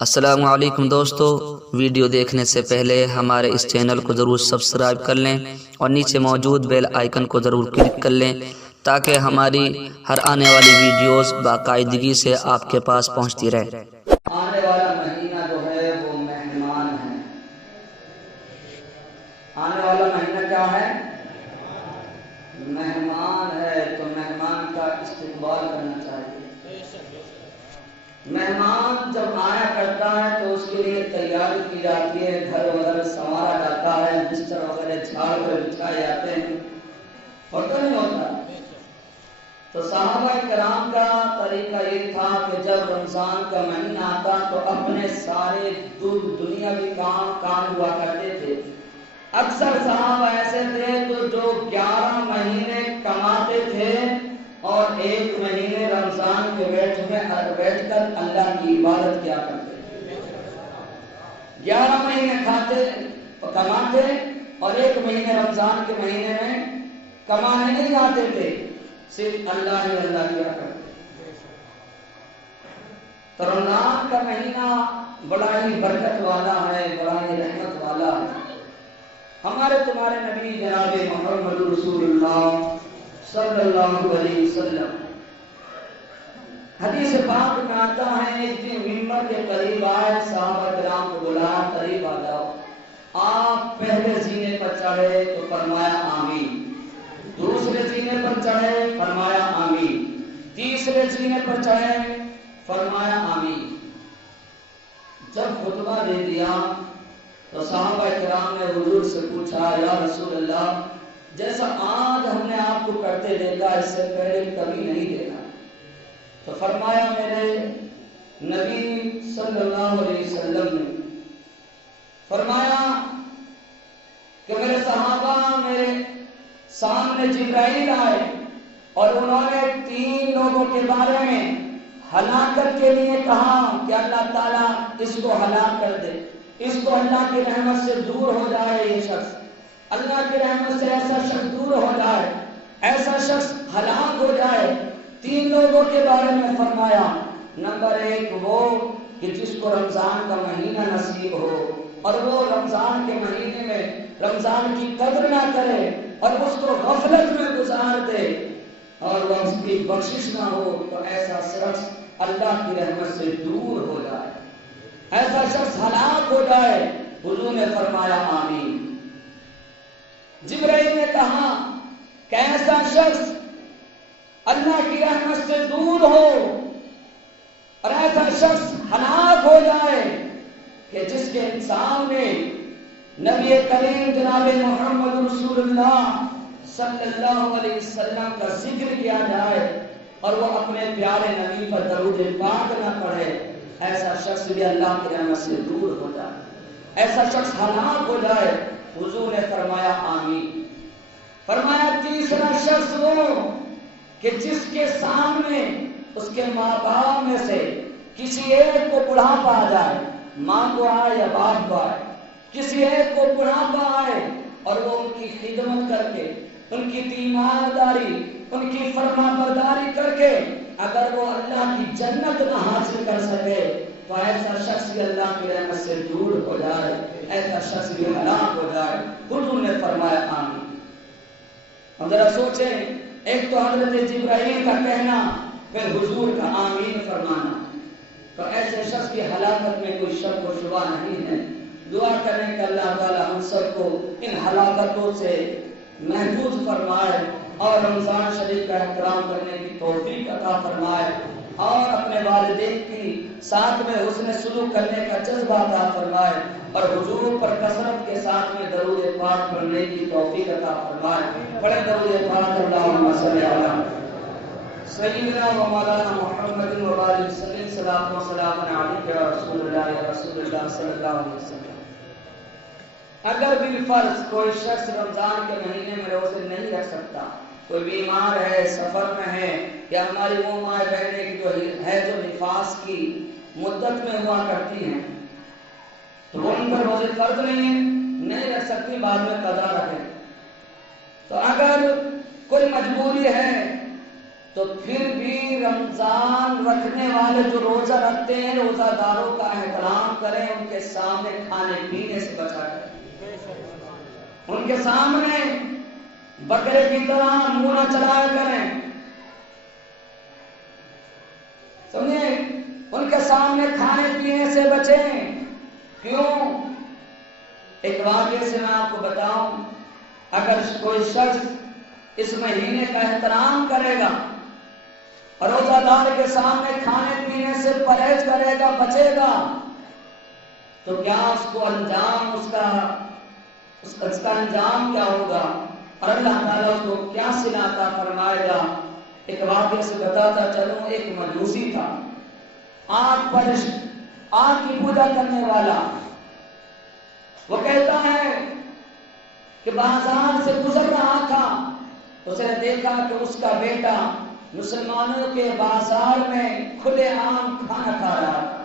السلام علیکم دوستو، ویڈیو دیکھنے سے پہلے ہمارے اس چینل کو ضرور سبسکرائب کر لیں اور نیچے موجود بیل آئیکن کو ضرور کلک کر لیں تاکہ ہماری ہر آنے والی ویڈیوز باقاعدگی سے آپ کے پاس پہنچتی رہے۔ آنے والا مہینہ جو ہے وہ مہمان ہے۔ آنے والا مہینہ کیا ہے؟ مہمان ہے، تو مہمان کا استقبال کرنا چاہیے۔ مہمان جب آیا کرتا ہے تو اس کے لیے تیاری کی جاتی ہے، گھر وغیرہ سنوارا جاتا ہے، بستر وغیرہ جھاڑ کر بچھائے جاتے ہیں، ہوتا نہیں ہوتا؟ تو صحابہ کرام کا طریقہ یہ تھا کہ جب رمضان کا مہینہ آتا تو اپنے سارے دنیاوی کام ہوا کرتے تھے۔ اکثر صحابہ ایسے تھے تو جو 11 مہینے کماتے تھے اور ایک مہینے رمضان کے بیٹھ کر اللہ کی عبادت کیا کرتے تھے۔ 11 مہینے کماتے اور ایک مہینے رمضان کے مہینے میں کمانے نہیں جاتے تھے، صرف اللہ ہی اللہ کیا کرتے تھے۔ تو رمضان کا مہینہ بڑا ہی برکت والا ہے، بڑا ہی رحمت والا ہے۔ ہمارے تمہارے نبی جناب محمد رسول اللہ صلی اللہ علیہ وسلم حدیث پاک میں آتا ہے، ایک دن ممبر کے قریب آئے، صحابہ کرام کو بلایا، قریب آ جاؤ۔ آپ پہلے زینے پر چڑھے تو فرمایا آمین، دوسرے زینے پر چڑھے فرمایا آمین، تیسرے زینے پر چڑھے فرمایا آمین۔ جب خطبہ دے دیا تو صحابہ کرام نے حضور سے پوچھا، یا رسول اللہ، جیسا آج ہم نے آپ کو کرتے دیکھا اس سے پہلے کبھی نہیں دیکھا۔ تو فرمایا، میرے نبی صلی اللہ علیہ وسلم نے فرمایا کہ میرے صحابہ میرے سامنے جبرائیل آئے اور انہوں نے 3 لوگوں کے بارے میں ہلاکت کے لیے کہا کہ اللہ تعالیٰ اس کو ہلاک کر دے، اس کو اللہ کی رحمت سے دور ہو جائے، یہ شخص اللہ کی رحمت سے ایسا شخص دور ہو جائے، ایسا شخص ہلاک ہو جائے۔ 3 لوگوں کے بارے میں فرمایا، نمبر 1 وہ کہ جس کو رمضان کا مہینہ نصیب ہو اور وہ رمضان کے مہینے میں رمضان کی قدر نہ کرے اور اس کو غفلت میں گزار دے اور وہ اس کی بخشش نہ ہو، تو ایسا شخص اللہ کی رحمت سے دور ہو جائے، ایسا شخص ہلاک ہو جائے۔ حضور نے فرمایا آمین۔ جبرائیل نے کہا کہ ایسا شخص اللہ کی رحمت سے دور ہو اور ایسا شخص ہلاک ہو جائے کہ جس کے سامنے نبی کریم جناب محمد رسول اللہ صلی اللہ علیہ وسلم کا ذکر کیا جائے اور وہ اپنے پیارے نبی پر درود پاک نہ پڑھے، ایسا شخص بھی اللہ کی رحمت سے دور ہو جائے، ایسا شخص ہلاک ہو جائے۔ حضور نے فرمایا آمین۔ فرمایا تیسرا شخص وہ کہ جس کے سامنے اس کے ماں باپ میں سے کسی ایک کو بڑھاپا آ جائے، ماں کو آئے یا باپ کو آئے، کسی ایک کو بڑھاپا آئے اور وہ ان کی خدمت کر کے، ان کی تیمارداری، ان کی فرما برداری کر کے اگر وہ اللہ کی جنت نہ حاصل کر سکے تو ایسا شخص بھی اللہ کی رحمت سے دور ہو جائے، ایسا شخص بھی ہلاک ہو جائے۔ حضور نے فرمایا آمین۔ ہم ذرا سوچیں، ایک تو حضرت جبرائیل کا کہنا، پھر حضور کا آمین فرمانا، تو ایسے شخص کی ہلاکت میں کوئی شک و شبہ نہیں ہے۔ دعا کریں کہ اللہ تعالی ہم سب کو ان ہلاکتوں سے محفوظ فرمائے اور رمضان شریف کا احترام کرنے کی توفیق عطا فرمائے اور اپنے والدین کی ساتھ میں حسن سلوک کرنے کا جذبہ عطا فرمائے اور حضور پر کثرت کے ساتھ میں درود پاک پڑھنے کی توفیق عطا فرمائے۔ بڑے درود پاک، اللہم صلی علی سیدنا و مولانا محمد و آلہ وسلم، صلاۃ و سلام علیک یا رسول اللہ یا رسول اللہ صلی اللہ علیہ وسلم۔ اگر بالفرض کوئی شخص رمضان کے مہینے میں روزے نہیں رکھ سکتا، کوئی بیمار ہے، سفر میں ہے، یا ہماری وہ ماں بہنیں جو نفاس کی مدت میں ہوا کرتی ہیں تو وہ ان پر روزے فرض نہیں رکھ سکتی، بعد میں قضا رکھیں۔ تو اگر کوئی مجبوری ہے تو تو پھر بھی رمضان رکھنے والے جو روزہ رکھتے ہیں روزہ داروں کا احترام کریں، ان کے سامنے کھانے پینے سے بچا کریں، ان کے سامنے بکرے کی طرح منہ نہ چلایا کریں، سمجھے؟ ان کے سامنے کھانے پینے سے بچیں۔ کیوں؟ ایک واقعے سے میں آپ کو بتاؤں، اگر کوئی شخص اس مہینے کا احترام کرے گا اور روزہ دار کے سامنے کھانے پینے سے پرہیز کرے گا، بچے گا، تو کیا اس کو انجام اس کا انجام کیا ہوگا اور اللہ تعالیٰ اس کو کیا صلہ عطا فرمائے گا؟ ایک واقعے سے بتاتا چلوں، ایک مجوسی تھا، آگ کی پوجا کرنے والا۔ وہ کہتا ہے کہ بازار سے گزر رہا تھا، اس نے دیکھا کہ اس کا بیٹا مسلمانوں کے بازار میں کھلے عام کھانا کھا رہا تھا۔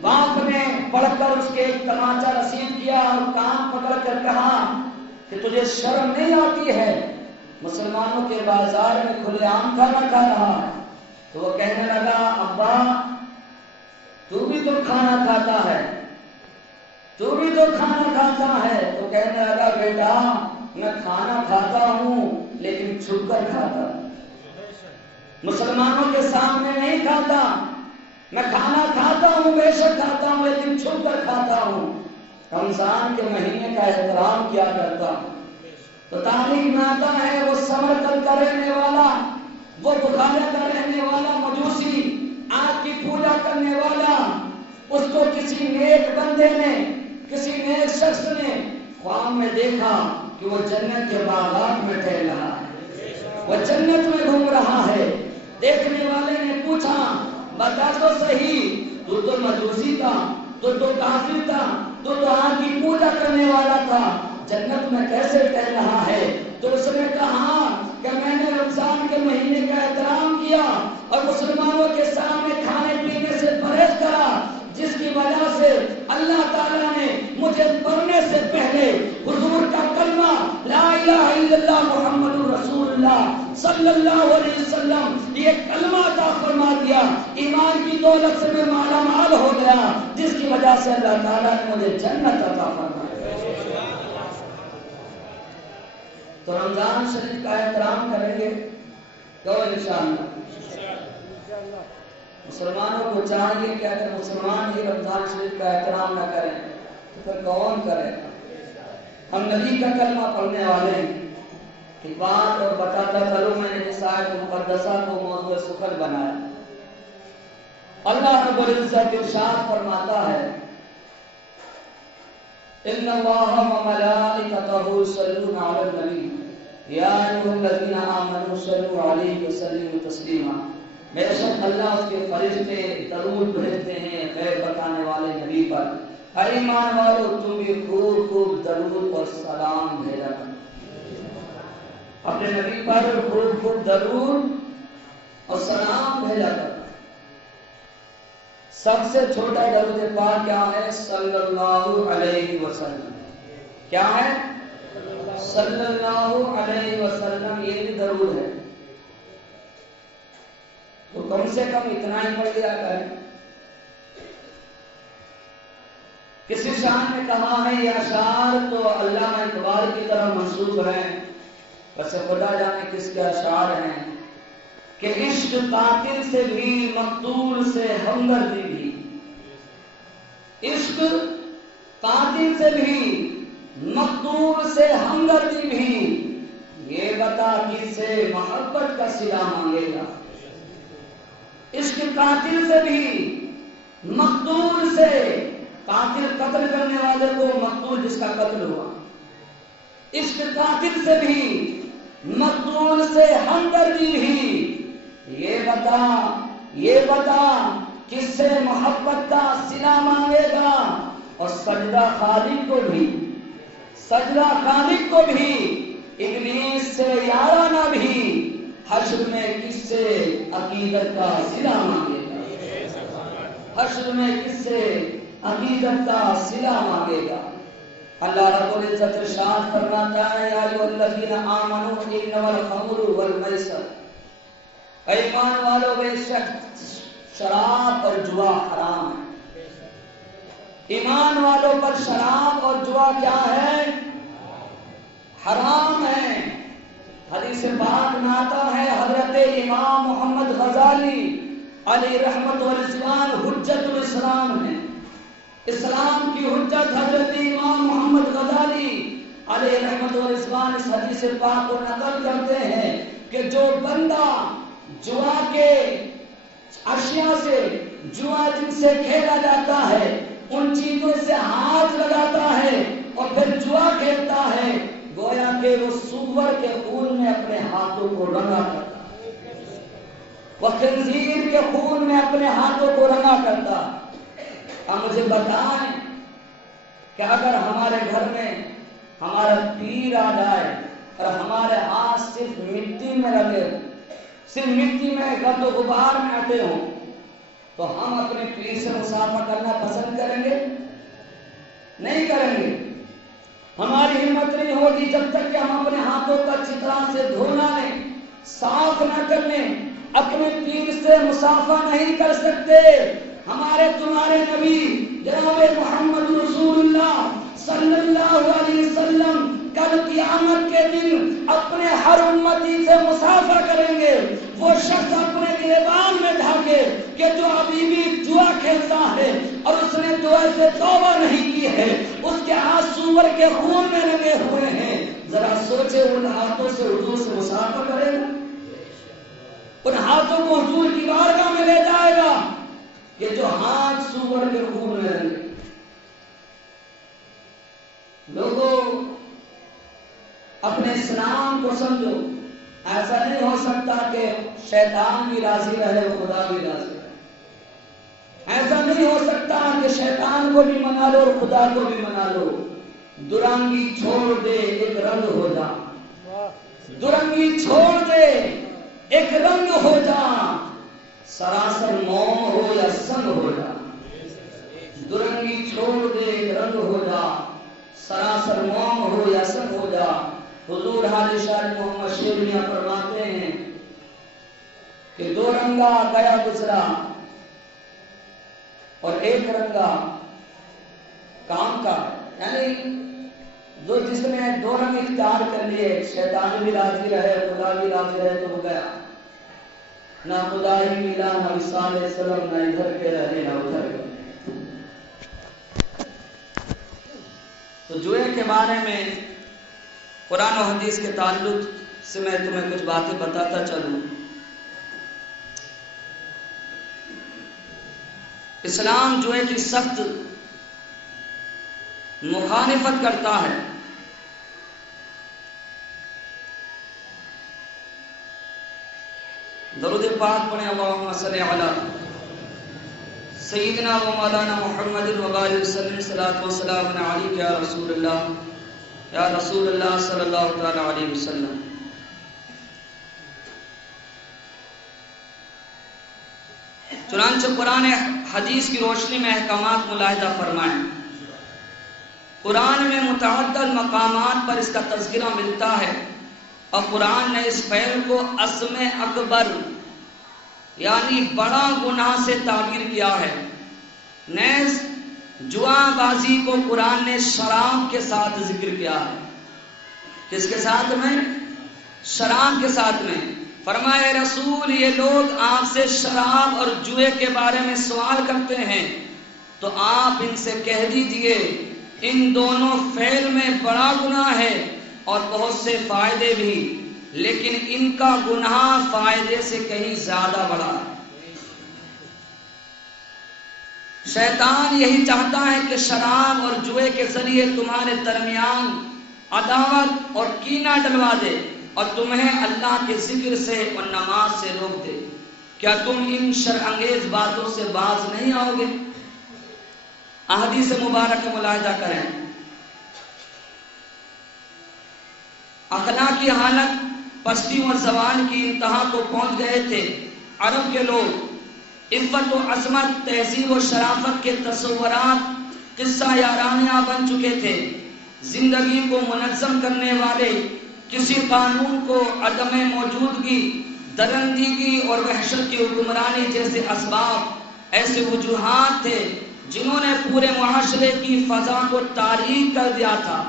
باپ نے پڑھ کر اس کے ایک تماچا رسید کیا اور کان پکڑ کر کہا کہ تجھے شرم نہیں آتی ہے؟ مسلمانوں کے بازار میں کھلے عام کھانا کھا رہا ہے۔ تو وہ کہنے لگا، ابا تو بھی تو کھانا کھاتا ہے، تو بھی تو کھانا کھاتا ہے۔ تو کہنے لگا، بیٹا میں کھانا کھاتا ہوں لیکن چھپ کر کھاتا ہوں، مسلمانوں کے سامنے نہیں کھاتا۔ میں کھانا کھاتا ہوں، بے شک کھاتا ہوں، لیکن چھپ کر کھاتا ہوں، رمضان کے مہینے کا احترام کیا کرتا ہوں۔ تو تاریخ میں آتا ہے وہ سمرقند کا رہنے والا، وہ بخارا کا رہنے والا مجوسی، آگ کی پوجا کرنے والا، اس کو کسی نیک بندے نے، کسی نیک شخص نے خواب میں دیکھا کہ وہ جنت کے باغات میں ٹہل رہا ہے، وہ جنت میں گھوم رہا ہے۔ دیکھنے والے نے پوچھا، بتا تو صحیح، تو مجوسی تھا، تو کافر تھا، تو آگ کی پوجا کرنے والا تھا، جنت میں کیسے ٹہل رہا ہے؟ تو اس نے کہا کہ میں نے رمضان کے مہینے کا احترام کیا اور مسلمانوں کے سامنے کھانے پینے سے پرہیز کرا، جس کی وجہ سے اللہ تعالیٰ نے مجھے مرنے سے پہلے حضور کا کلمہ لا الہ الا اللہ محمد رسول اللہ صلی اللہ علیہ وسلم یہ کلمہ عطا فرما دیا۔ ایمان کی دولت سے میں مالا مال ہو گیا، جس کی وجہ سے اللہ تعالیٰ نے مجھے جنت عطا فرمایا۔ تو رمضان شریف کا احترام کریں گے تو انشاءاللہ مسلمانوں کو چاہیے کہ اگر مسلمان ہی رمضان شریف کا احترام نہ کریں تو پھر کون کرے گا؟ ہم نبی کا کلمہ پڑھنے والے ہیں۔ ایک بات اور بتاتا چلوں، میں نے اس آیت مقدسہ کو موضوع سخن بنایا۔ اللہ رب العزت ارشاد فرماتا ہے، ان اللہ وملائکتہ یصلون علی النبی یا ایھا الذین آمنوا صلوا علیہ وسلموا تسلیما۔ بے شک اللہ اس کے فرشتے درود بھیجتے ہیں خیر بتانے والے نبی پر۔ اے ایمان والو تم بھی خوب خوب درود اور سلام بھیجا کرو، اپنے نبی پر خوب خوب درود اور سلام بھیجا کرو۔ سب سے چھوٹا درود پاک کیا ہے؟ صلی اللہ علیہ وسلم۔ کیا ہے؟ صلی اللہ علیہ وسلم، یہ بھی درود ہے۔ تو کم سے کم اتنا ہی پڑھ لیا کریں۔ کسی شان نے کہا ہے یہ اشعار تو علامہ اقبال کی طرح منسوب ہیں، ویسے خدا جانے کس کے اشعار ہیں، کہ عشق قاتل سے بھی مقتول سے ہمدردی بھی، عشق قاتل سے بھی مقتول سے ہمدردی بھی، یہ بتا کس سے محبت کا صلہ مانگے گا۔ عشق قاتل سے بھی مقتول سے، قاتل قتل کرنے والے کو، مقتول جس کا قتل ہوا، عشق قاتل سے بھی مقتول سے ہمدردی بھی، یہ بتا کس سے محبت کا صلہ مانگے گا۔ اور سجدہ خالق کو بھی ابلیس سے یارانہ بھی، حشر میں کس سے عقیدت کا صلہ مانگے گا، حشر میں کس سے عقیدت کا صلہ مانگے گا۔ اللہ رب العزت ارشاد فرماتا ہے، یا ایھا الذین آمنوا انما الخمر والمیسر، ایمان والوں بے شک شراب اور جوا حرام ہے۔ ایمان والوں پر شراب اور جوا کیا ہے؟ حرام ہے۔ حدیث پاک میں آتا ہے حضرت امام محمد غزالی علیہ رحمت و رضوان حجت الاسلام ہے، اسلام کی حجت حضرت امام محمد غزالی علیہ رحمت و رضوان اس حدیث پاک کو نقل کرتے ہیں کہ جو بندہ جوا کے اشیاء سے، جوا جن سے کھیلا جاتا ہے ان چیزوں سے ہاتھ لگاتا ہے اور پھر جوا کھیلتا ہے، گویا کہ وہ سور کے خون میں اپنے ہاتھوں کو رنگا کرتا ہے، وہ خنزیر کے خون میں اپنے ہاتھوں کو رنگا کرتا ہے۔ اب مجھے بتائیں کہ اگر ہمارے گھر میں ہمارا پیر آ جائے اور ہمارے ہاتھ صرف مٹی میں لگے ہوں، صرف مٹی میں گرد و غبار میں آتے ہوں، تو ہم اپنے پیر سے مصافحہ کرنا پسند کریں گے؟ نہیں کریں گے۔ ہماری ہمت نہیں ہوگی جب تک کہ ہم اپنے ہاتھوں کو اچھی طرح سے دھونا لیں، صاف نہ کر لیں، اپنے پیر سے مصافحہ نہیں کر سکتے۔ ہمارے تمہارے نبی جناب محمد رسول اللہ صلی اللہ علیہ وسلم کل قیامت کے دن اپنے ہر امتی سے مصافحہ کریں گے۔ وہ شخص اپنے گریبان میں ڈھانکے کہ جو ابھی بھی جوا کھیلتا ہے اور اس نے دعا سے توبہ نہیں کی ہے، اس کے ہاتھ سور کے خون میں لگے ہوئے ہیں، ذرا سوچے ان ہاتھوں سے حضور سے مصافحہ کرے گا؟ ان ہاتھوں کو حضور کی بارگاہ میں لے جائے گا؟ یہ جو ہاتھ سور کے خون میں لگے۔ لوگوں اپنے اسلام کو سمجھو، ایسا نہیں ہو سکتا کہ شیطان بھی راضی رہے خدا بھی راضی رہے، ایسا نہیں ہو سکتا کہ شیطان کو بھی منا لو اور خدا کو بھی منا لو۔ درنگی چھوڑ دے ایک رنگ ہو جا، درنگی چھوڑ دے ایک رنگ ہو جا، سراسر موم ہو یا سنگ ہو جا۔ درنگی چھوڑ دے ایک رنگ ہو جا، سراسر موم ہو یا سنگ ہو جا۔ حضور حاجی شاہ محمد شیرنیہ فرماتے ہیں کہ دو رنگا گیا گزرا اور ایک رنگا کام کا، یعنی جو جس نے دو رنگ اختیار کر لیے، شیطان بھی راضی رہے خدا بھی راضی رہے تو ہو گیا، نہ خدا ہی ملا نہ وصال سلم، نہ ادھر کے رہے نہ ادھر کے۔ تو جوئے کے بارے میں قرآن و حدیث کے تعلق سے میں تمہیں کچھ باتیں بتاتا چلوں۔ اسلام جوئے کی سخت مخالفت کرتا ہے۔ درود پاک پڑھیں، اللہم صلی علی سیدنا و مولانا محمد وبارک وسلم، صلاۃ و سلام علیک یا رسول اللہ، یا رسول اللہ صلی اللہ تعالی علیہ وسلم۔ چنانچہ قرآن حدیث کی روشنی میں احکامات ملاحظہ فرمائیں۔ قرآن میں متعدد مقامات پر اس کا تذکرہ ملتا ہے، اور قرآن نے اس فعل کو عظم اکبر یعنی بڑا گناہ سے تعبیر کیا ہے۔ نیز جوا بازی کو قرآن نے شراب کے ساتھ ذکر کیا ہے۔ کس کے ساتھ میں؟ شراب کے ساتھ میں۔ فرمائے رسول یہ لوگ آپ سے شراب اور جوئے کے بارے میں سوال کرتے ہیں تو آپ ان سے کہہ دیجئے ان دونوں فعل میں بڑا گناہ ہے اور بہت سے فائدے بھی، لیکن ان کا گناہ فائدے سے کہیں زیادہ بڑا ہے۔ شیطان یہی چاہتا ہے کہ شراب اور جوئے کے ذریعے تمہارے درمیان عداوت اور کینہ ڈلوا دے اور تمہیں اللہ کے ذکر سے اور نماز سے روک دے۔ کیا تم ان شرانگیز باتوں سے باز نہیں آؤ گے؟ احادیث مبارک ملاحظہ کریں۔ اخلاقی حالت پستی اور زوال کی انتہا کو پہنچ گئے تھے۔ عرب کے لوگ عفت و عظمت، تہذیب و شرافت کے تصورات قصہ یارانیہ بن چکے تھے۔ زندگی کو منظم کرنے والے کسی قانون کو عدم موجودگی درندگی اور وحشت کی حکمرانی جیسے اسباب، ایسے وجوہات تھے جنہوں نے پورے معاشرے کی فضا کو تاریک کر دیا تھا۔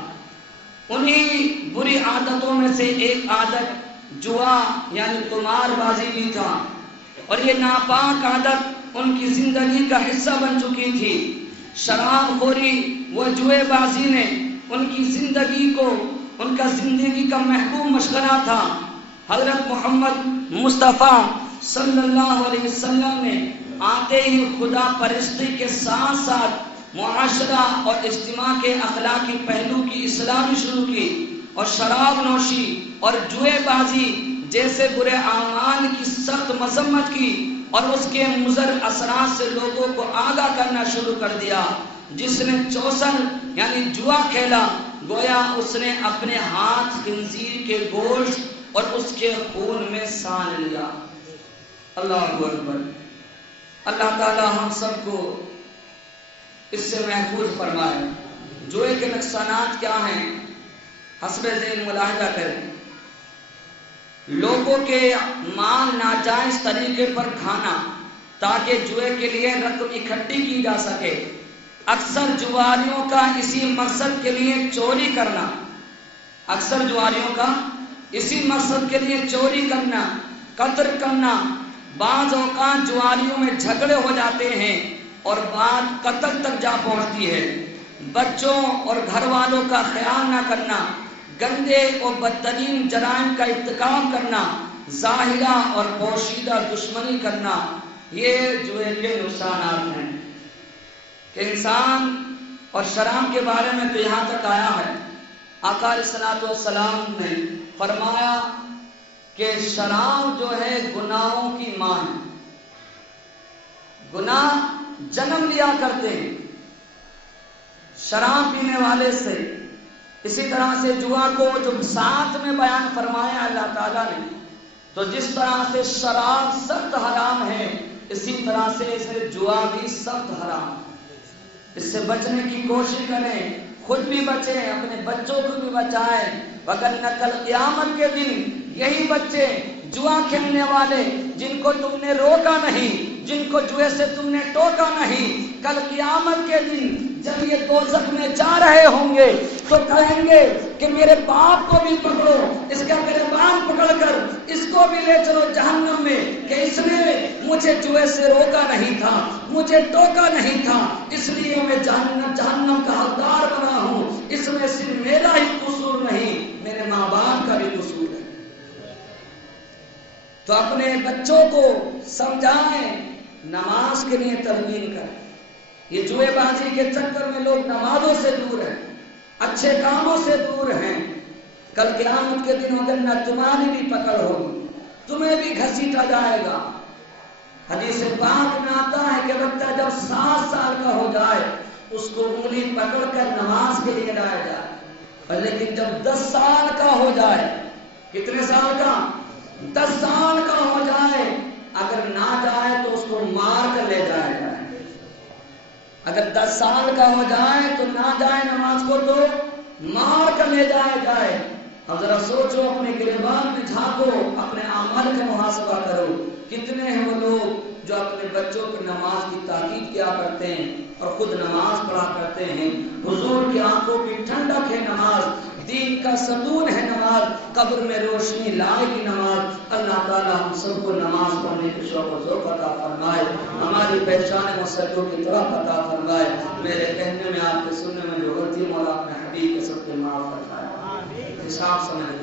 انہی بری عادتوں میں سے ایک عادت جوا یعنی قمار بازی بھی تھا، اور یہ ناپاک عادت ان کی زندگی کا حصہ بن چکی تھی۔ شراب خوری و جوئے بازی نے ان کی زندگی کو، ان کا زندگی کا محبوب مشغلہ تھا۔ حضرت محمد مصطفیٰ صلی اللہ علیہ وسلم نے آتے ہی خدا پرستی کے ساتھ ساتھ معاشرہ اور اجتماع کے اخلاقی پہلو کی اصلاح بھی شروع کی، اور شراب نوشی اور جوئے بازی جیسے برے اعمال کی سخت مذمت کی، اور اس کے مضر اثرات سے لوگوں کو آگاہ کرنا شروع کر دیا۔ جس نے چوسن یعنی جوا کھیلا، گویا اس نے اپنے ہاتھ خنزیر کے گوشت اور اس کے خون میں سان لیا۔ اللہ اکبر۔ اللہ تعالی ہم سب کو اس سے محفوظ فرمائے۔ جوئے کے نقصانات کیا ہیں؟ حسب ذہن ملاحظہ کریں۔ لوگوں کے مال ناجائز طریقے پر کھانا تاکہ جوئے کے لیے رقم اکٹھی کی جا سکے۔ اکثر جواریوں کا اسی مقصد کے لیے چوری کرنا، اکثر جواریوں کا اسی مقصد کے لیے چوری کرنا، قتل کرنا۔ بعض اوقات جواریوں میں جھگڑے ہو جاتے ہیں اور بات قتل تک جا پہنچتی ہے۔ بچوں اور گھر والوں کا خیال نہ کرنا، گندے اور بدترین جرائم کا ارتکاب کرنا، ظاہرہ اور پوشیدہ دشمنی کرنا، یہ جوئے کے نقصانات ہیں۔ کہ انسان اور شراب کے بارے میں تو یہاں تک آیا ہے، آقا علیہ الصلوۃ والسلام نے فرمایا کہ شراب جو ہے گناہوں کی ماں ہے۔ گناہ جنم لیا کرتے ہیں شراب پینے والے سے۔ اسی طرح سے جوا کو جو ساتھ میں بیان فرمایا اللہ تعالیٰ نے، تو جس طرح سے شراب سخت حرام ہے، اسی طرح سے جوا بھی سخت حرام ہے۔ اس سے بچنے کی کوشش کریں، خود بھی بچیں، اپنے بچوں کو بھی بچائیں، وگرنہ کل قیامت کے دن یہی بچے جوا کھیلنے والے جن کو تم نے روکا نہیں، جن کو جوئے سے تم نے ٹوکا نہیں، کل قیامت کے دن جب یہ دوزخ میں جا رہے ہوں گے تو کہیں گے کہ میرے باپ کو بھی پکڑو، اس کا گریبان پکڑ کر اس کو بھی لے چلو جہنم میں، کہ اس نے مجھے جوئے سے روکا نہیں تھا، مجھے ٹوکا نہیں تھا، اس لیے میں جہنم کا حقدار بنا ہوں۔ اس میں صرف میرا ہی قصور نہیں، میرے ماں باپ کا بھی قصور ہے۔ تو اپنے بچوں کو سمجھائیں، نماز کے لیے ترغیب کریں۔ یہ جوئے بازی کے چکر میں لوگ نمازوں سے دور ہیں، اچھے کاموں سے دور ہیں۔ کل قیامت کے دن اگر نہ تمہاری بھی پکڑ ہوگی، تمہیں بھی گھسیٹا جائے گا۔ حدیث پاک میں آتا ہے کہ بچہ جب 7 سال کا ہو جائے اس کو انگلی پکڑ کر نماز کے لیے لایا جائے، لیکن جب 10 سال کا ہو جائے، کتنے سال کا؟ 10 سال کا ہو جائے، اگر نہ جائے تو اس کو مار کر لے جایا جائے۔ اگر 10 سال کا ہو جائے تو نہ جائے نماز کو تو مار کر لے جایا جائے۔ اب ذرا سوچو، اپنے گریبان میں جھانکو، اپنے اعمال کا محاسبہ کرو، کتنے ہیں وہ لوگ جو اپنے بچوں کی نماز کی تاکید کیا کرتے ہیں اور خود نماز پڑھا کرتے ہیں۔ حضور کی آنکھوں کی ٹھنڈک ہے نماز، دین کا ستون ہے نماز، قبر میں روشنی لائے گی نماز۔ اللہ تعالی ہم سب کو نماز پڑھنے کی شوق و ذوق عطا فرمائے، ہماری پہچان مسجدوں کی طرف عطا فرمائے۔ میرے کہنے میں، آپ کے سننے میں جو غلطی مولا اپنے حبیب کے سب کے معاف فرمائے۔ حساب سمجھ